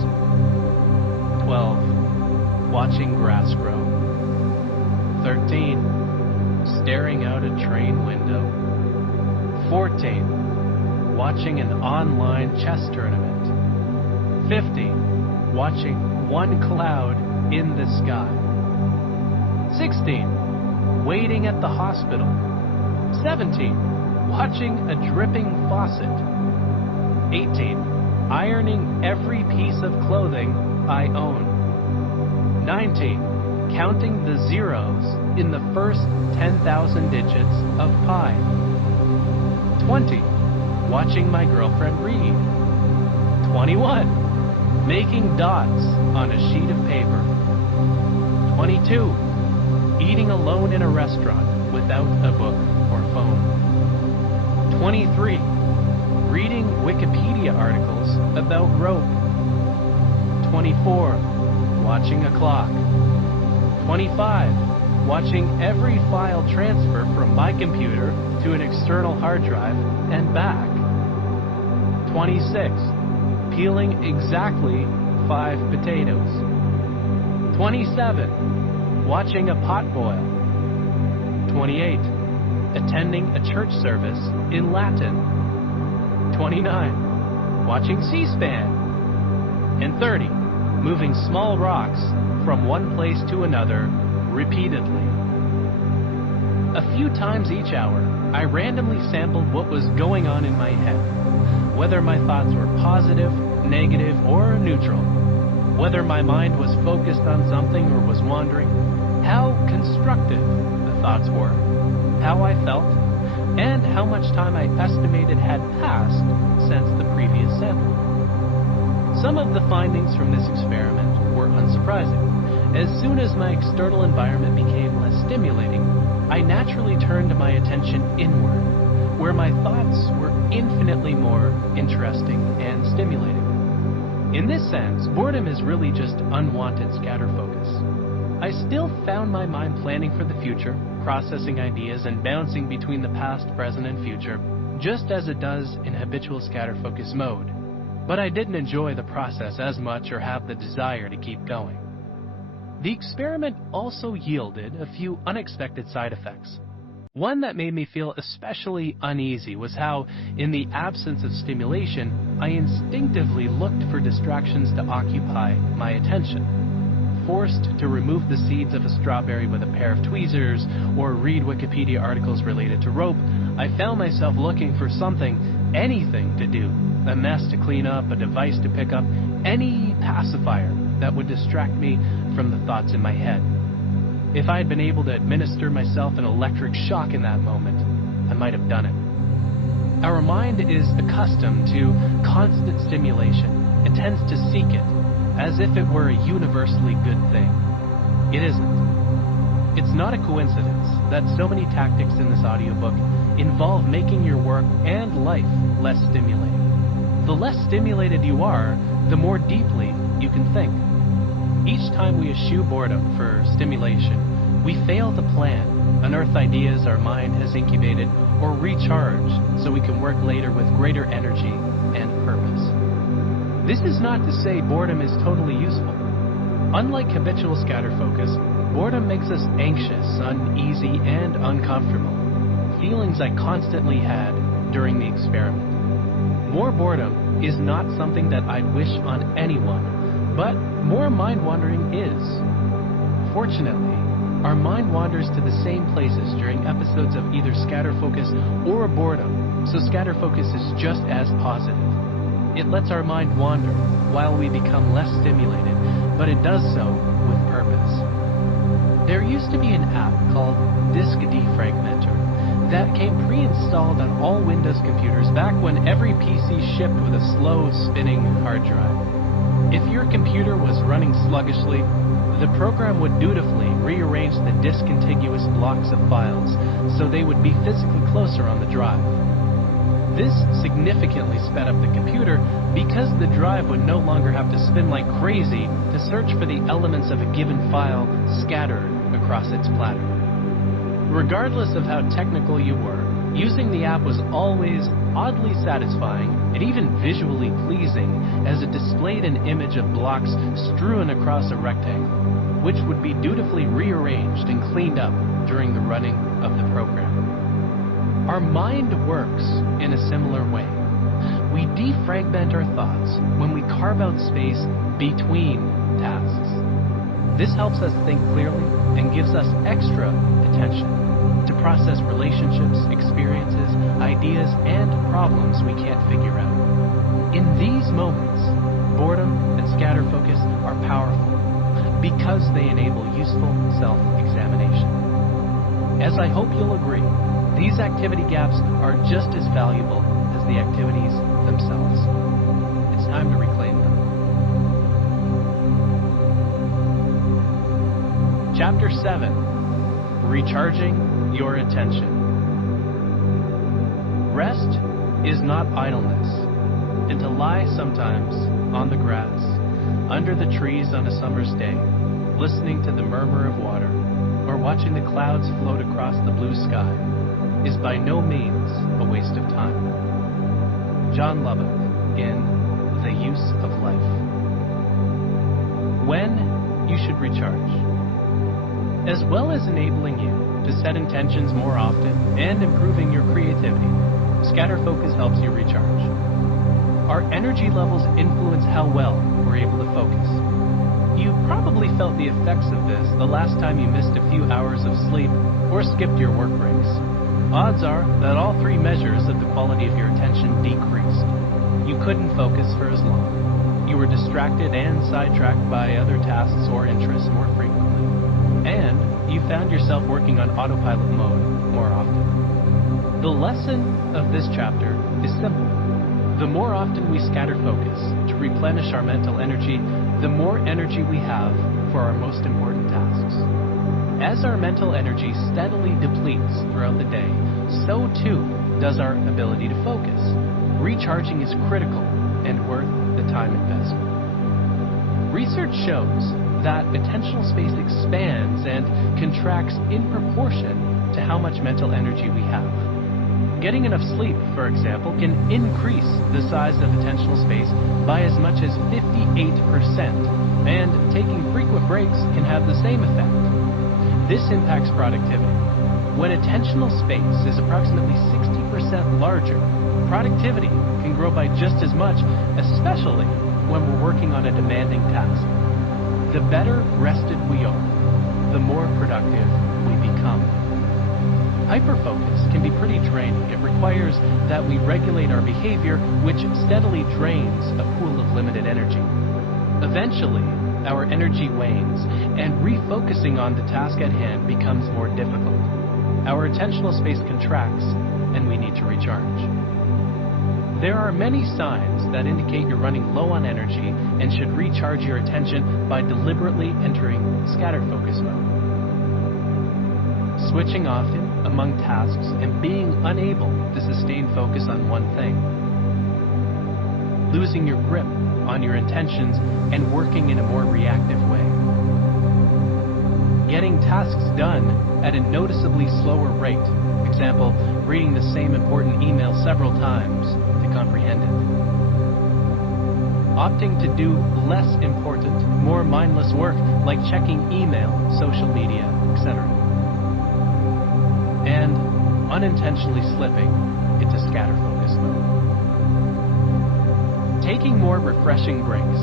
12. Watching grass grow. 13. Staring out a train window. 14. Watching an online chess tournament. 15. Watching one cloud in the sky. 16. Waiting at the hospital. 17. Watching a dripping faucet. 18. Ironing every piece of clothing I own. 19. Counting the zeros in the first 10,000 digits of pi. 20. Watching my girlfriend read. 21. making dots on a sheet of paper. 22. Eating alone in a restaurant without a book or phone. 23. Reading Wikipedia articles about rope. 24. Watching a clock. 25. Watching every file transfer from my computer to an external hard drive and back. 26. Peeling exactly 5 potatoes. 27. Watching a pot boil. 28. Attending a church service in Latin. 29. Watching C-SPAN. And 30. Moving small rocks from one place to another repeatedly. A few times each hour, I randomly sampled what was going on in my head, whether my thoughts were positive, negative, or neutral, whether my mind was focused on something or was wandering, how constructive the thoughts were, how I felt, and how much time I estimated had passed since the previous sample. Some of the findings from this experiment were unsurprising. As soon as my external environment became less stimulating, I naturally turned my attention inward, where my thoughts were infinitely more interesting and stimulating. In this sense, boredom is really just unwanted scatter focus. I still found my mind planning for the future, processing ideas and bouncing between the past, present, and future, just as it does in habitual scatter focus mode. But I didn't enjoy the process as much or have the desire to keep going. The experiment also yielded a few unexpected side effects. One that made me feel especially uneasy was how, in the absence of stimulation, I instinctively looked for distractions to occupy my attention. Forced to remove the seeds of a strawberry with a pair of tweezers or read Wikipedia articles related to rope, I found myself looking for something, anything to do, a mess to clean up, a device to pick up, any pacifier that would distract me from the thoughts in my head. If I had been able to administer myself an electric shock in that moment, I might have done it. Our mind is accustomed to constant stimulation and tends to seek it, as if it were a universally good thing. It isn't. It's not a coincidence that so many tactics in this audiobook involve making your work and life less stimulating. The less stimulated you are, the more deeply you can think. Each time we eschew boredom for stimulation, we fail to plan, unearth ideas our mind has incubated, or recharge so we can work later with greater energy and purpose. This is not to say boredom is totally useful. Unlike habitual scatter focus, boredom makes us anxious, uneasy, and uncomfortable, feelings I constantly had during the experiment. More boredom is not something that I'd wish on anyone, but more mind-wandering is. Fortunately, our mind wanders to the same places during episodes of either scatter focus or boredom, so scatter focus is just as positive. It lets our mind wander while we become less stimulated, but it does so with purpose. There used to be an app called Disk Defragmenter that came pre-installed on all Windows computers back when every PC shipped with a slow spinning hard drive. If your computer was running sluggishly, the program would dutifully rearrange the disk-contiguous blocks of files so they would be physically closer on the drive. This significantly sped up the computer because the drive would no longer have to spin like crazy to search for the elements of a given file scattered across its platter. Regardless of how technical you were, using the app was always oddly satisfying and even visually pleasing as it displayed an image of blocks strewn across a rectangle, which would be dutifully rearranged and cleaned up during the running of the program. Our mind works in a similar way. We defragment our thoughts when we carve out space between tasks. This helps us think clearly and gives us extra attention to process relationships, experiences, ideas, and problems we can't figure out. In these moments, boredom and scatter focus are powerful because they enable useful self-examination. As I hope you'll agree, these activity gaps are just as valuable as the activities themselves. It's time to reclaim them. Chapter 7, Recharging Your Attention. Rest is not idleness, and to lie sometimes on the grass, under the trees on a summer's day, listening to the murmur of water, or watching the clouds float across the blue sky, is by no means a waste of time. John Lubbock in The Use of Life. When you should recharge. As well as enabling you to set intentions more often and improving your creativity, scatter focus helps you recharge. Our energy levels influence how well we're able to focus. You probably felt the effects of this the last time you missed a few hours of sleep or skipped your work breaks. Odds are that all three measures of the quality of your attention decreased. You couldn't focus for as long. You were distracted and sidetracked by other tasks or interests more frequently. And you found yourself working on autopilot mode more often. The lesson of this chapter is simple. The more often we scatter focus to replenish our mental energy, the more energy we have for our most important tasks. As our mental energy steadily depletes throughout the day, so too does our ability to focus. Recharging is critical and worth the time investment. Research shows that attentional space expands and contracts in proportion to how much mental energy we have. Getting enough sleep, for example, can increase the size of attentional space by as much as 58%, and taking frequent breaks can have the same effect. This impacts productivity. When attentional space is approximately 60% larger, productivity can grow by just as much, especially when we're working on a demanding task. The better rested we are, the more productive we become. HyperFocus can be pretty draining. It requires that we regulate our behavior, which steadily drains a pool of limited energy. Eventually, our energy wanes, and refocusing on the task at hand becomes more difficult. Our attentional space contracts, and we need to recharge. There are many signs that indicate you're running low on energy and should recharge your attention by deliberately entering scatter focus mode. Switching often among tasks and being unable to sustain focus on one thing. Losing your grip on your intentions and working in a more reactive way. Getting tasks done at a noticeably slower rate. Example, reading the same important email several times to comprehend it. Opting to do less important, more mindless work like checking email, social media, etc. And unintentionally slipping into scatter focus mode. Taking more refreshing breaks.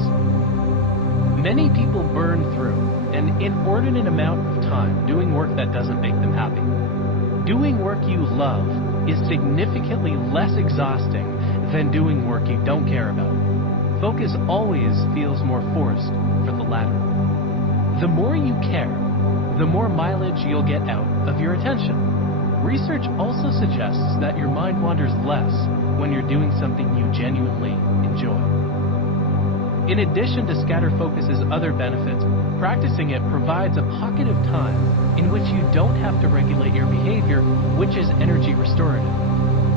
Many people burn through an inordinate amount of time doing work that doesn't make them happy. Doing work you love is significantly less exhausting than doing work you don't care about. Focus always feels more forced for the latter. The more you care, the more mileage you'll get out of your attention. Research also suggests that your mind wanders less when you're doing something you genuinely enjoy. In addition to scatter focus's other benefits, practicing it provides a pocket of time in which you don't have to regulate your behavior, which is energy restorative.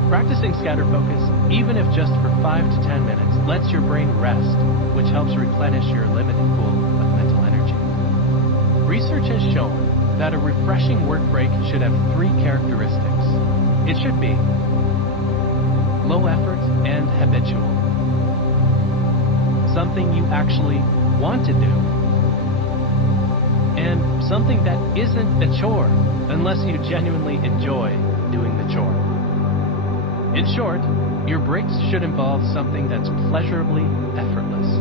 Practicing scatter focus, even if just for 5 to 10 minutes, lets your brain rest, which helps replenish your limited pool of mental energy. Research has shown that a refreshing work break should have 3 characteristics. It should be low effort and habitual. Something you actually want to do. And something that isn't a chore unless you genuinely enjoy doing the chore. In short, your breaks should involve something that's pleasurably effortless.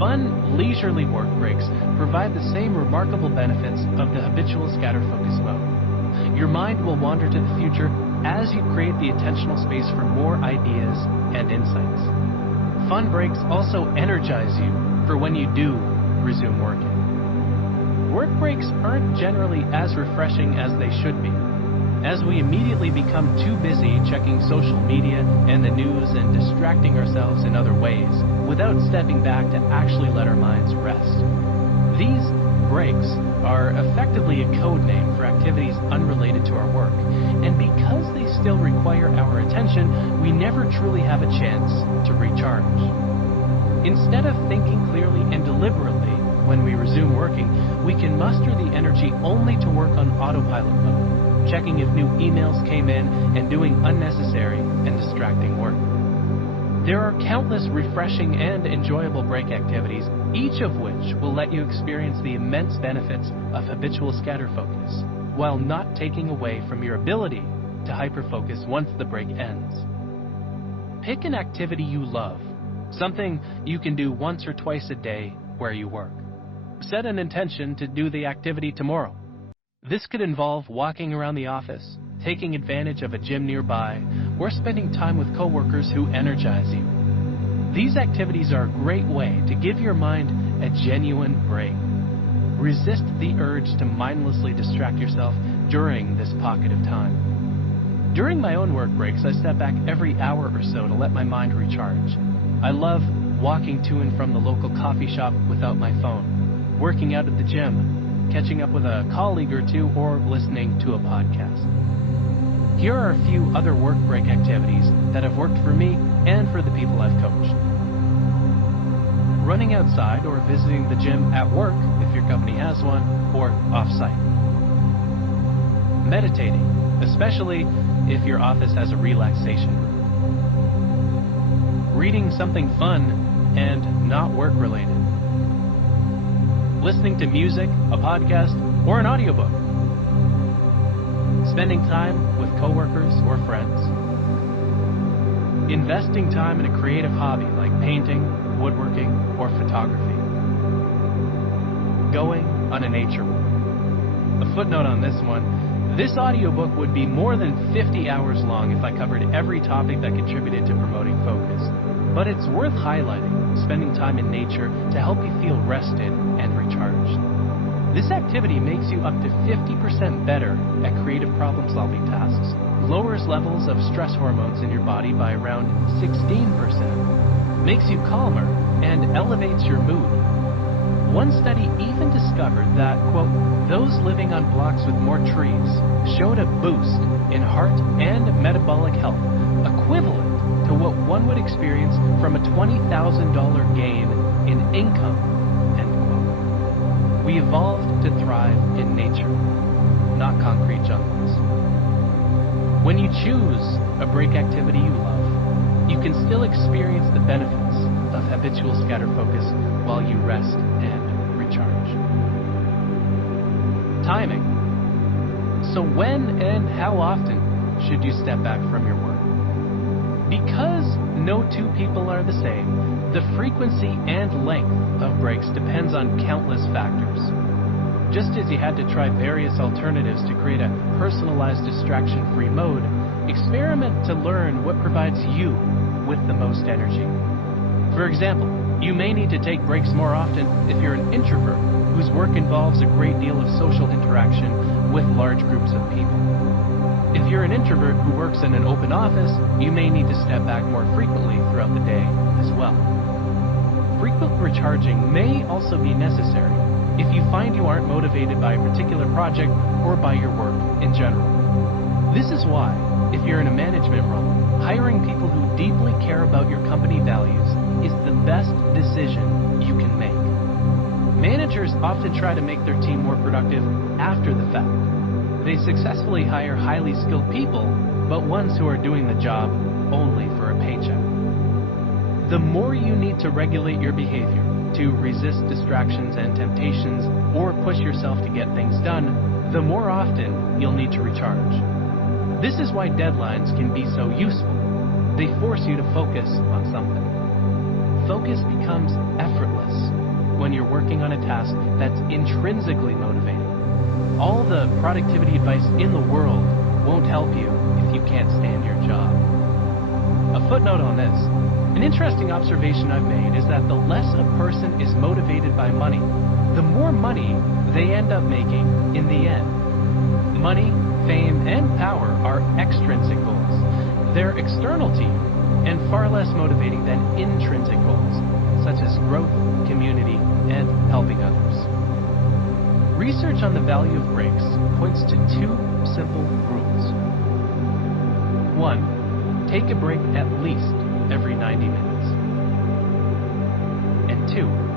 Fun, leisurely work breaks provide the same remarkable benefits of the habitual scatter focus mode. Your mind will wander to the future as you create the attentional space for more ideas and insights. Fun breaks also energize you for when you do resume working. Work breaks aren't generally as refreshing as they should be, as we immediately become too busy checking social media and the news and distracting ourselves in other ways without stepping back to actually let our minds rest. These breaks are effectively a code name for activities unrelated to our work, and because they still require our attention, we never truly have a chance to recharge. Instead of thinking clearly and deliberately when we resume working, we can muster the energy only to work on autopilot mode, checking if new emails came in and doing unnecessary and distracting work. There are countless refreshing and enjoyable break activities, each of which will let you experience the immense benefits of habitual scatter focus, while not taking away from your ability to hyperfocus once the break ends. Pick an activity you love, something you can do once or twice a day where you work. Set an intention to do the activity tomorrow. This could involve walking around the office, taking advantage of a gym nearby, or spending time with coworkers who energize you. These activities are a great way to give your mind a genuine break. Resist the urge to mindlessly distract yourself during this pocket of time. During my own work breaks, I step back every hour or so to let my mind recharge. I love walking to and from the local coffee shop without my phone, working out at the gym, catching up with a colleague or two, or listening to a podcast. Here are a few other work break activities that have worked for me and for the people I've coached. Running outside or visiting the gym at work, if your company has one, or off-site. Meditating, especially if your office has a relaxation room. Reading something fun and not work-related. Listening to music, a podcast, or an audiobook. Spending time with coworkers or friends. Investing time in a creative hobby like painting, woodworking, or photography. Going on a nature walk. A footnote on this one, this audiobook would be more than 50 hours long if I covered every topic that contributed to promoting focus. But it's worth highlighting spending time in nature to help you feel rested and recharged. This activity makes you up to 50% better at creative problem-solving tasks, lowers levels of stress hormones in your body by around 16%, makes you calmer, and elevates your mood. One study even discovered that, quote, those living on blocks with more trees showed a boost in heart and metabolic health equivalent to what one would experience from a $20,000 gain in income, end quote. We evolved to thrive in nature, not concrete jungles. When you choose a break activity you love, you can still experience the benefits of habitual scatter focus while you rest and recharge. Timing. So when and how often should you step back from your work? Because no two people are the same, the frequency and length of breaks depends on countless factors. Just as you had to try various alternatives to create a personalized distraction-free mode, experiment to learn what provides you with the most energy. For example, you may need to take breaks more often if you're an introvert whose work involves a great deal of social interaction with large groups of people. If you're an introvert who works in an open office, you may need to step back more frequently throughout the day as well. Frequent recharging may also be necessary if you find you aren't motivated by a particular project or by your work in general. This is why, if you're in a management role, hiring people who deeply care about your company values is the best decision you can make. Managers often try to make their team more productive after the fact. They successfully hire highly skilled people, but ones who are doing the job only for a paycheck. The more you need to regulate your behavior to resist distractions and temptations or push yourself to get things done, the more often you'll need to recharge. This is why deadlines can be so useful. They force you to focus on something. Focus becomes effortless when you're working on a task that's intrinsically motivating. All the productivity advice in the world won't help you if you can't stand your job. A footnote on this. An interesting observation I've made is that the less a person is motivated by money, the more money they end up making in the end. Money, fame, and power are extrinsic goals. They're external to you and far less motivating than intrinsic goals, such as growth, community, and helping others. research on the value of breaks points to two simple rules. 1. Take a break at least every 90 minutes. And 2.